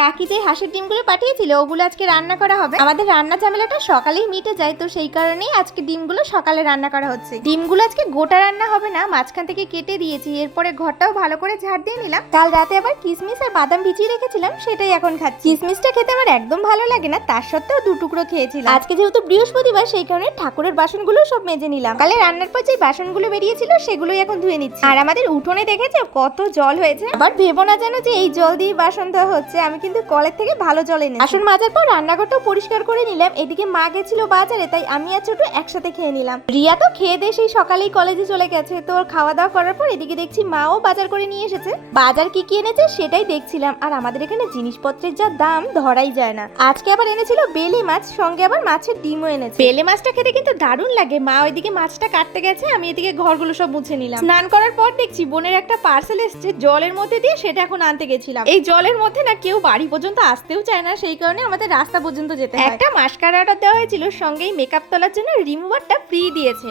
কাকি যে হাঁসের ডিমগুলো পাঠিয়েছিল ওগুলো আজকে রান্না করা হবে। আমাদের রান্না ঝামেলাটা সকালেই মিটে যায়, তো সেই কারণেই আজকে ডিমগুলো সকালে রান্না করা হচ্ছে। ডিমগুলো আজকে গোটা রান্না হবে না, মাঝখান থেকে কেটে দিয়েছি। এরপরে ঘরটাও ভালো করে ঝাড় দিয়ে নিলাম। কাল রাতে আবার কিশমিশ আর বাদাম ভিজিয়ে রেখেছিলাম, সেটাই এখন খাচ্ছি। কিশমিশটা খেতে আমার একদম ভালো লাগে না, তার সত্ত্বেও 2 টুকরো খেয়েছিলাম। আজকে যেহেতু বৃহস্পতিবার সেই কারণে ঠাকুরের বাসনগুলো সব মেজে নিলাম। কালে রান্নার পর যে বাসনগুলো বেরিয়েছিল সেগুলোই এখন ধুয়ে নিচ্ছি। আর আমাদের উঠোনে দেখেছো কত জল হয়েছে। আবার ভেবো না যেন যে এই জল দিয়ে বাসন ধোয়া হচ্ছে, আমি কিন্তু কলের থেকে ভালো জল এনে বাসন মাজার পর রান্নাঘরটাও পরিষ্কার করে নিলাম। এদিকে মা গেছিল বাজারে, তাই আমি আর ছোট একসাথে খেয়ে নিলাম। রিয়া তো খেয়ে দিয়ে সেই সকালেই কলেজে চলে গেছে। তো ওর খাওয়া দাওয়া করার পর এদিকে দেখছি মাও বাজার করে নিয়ে এসেছে। বাজার কি কি এনেছে সেটাই দেখছিলাম। আর আমাদের এখানে জিনিসপত্রের যা দাম ধরাই যায় না। আজকে আবার এনেছিল বেলে মাছ, সঙ্গে আবার মাছের ডিমও এনেছে। বেলে মাছটা খেতে কিন্তু দারুণ লাগে। মা ওইদিকে মাছটা কাটতে গেছে, আমি এদিকে ঘরগুলো সব মুছে নিলাম। স্নান করার পর দেখছি বোনের একটা পার্সেল এসেছে জলের মধ্যে দিয়ে, সেটা এখন আনতে গেছিলাম। এই জলের মধ্যে না কেউ বাড়ি পর্যন্ত আসতেও চায় না, সেই কারণে আমাদের রাস্তা পর্যন্ত যেতে হয়। একটা মাস্কারা অর্ডার দেওয়া হয়েছিল, সঙ্গেই মেকআপ তোলার জন্য রিমুভারটা ফ্রি দিয়েছে।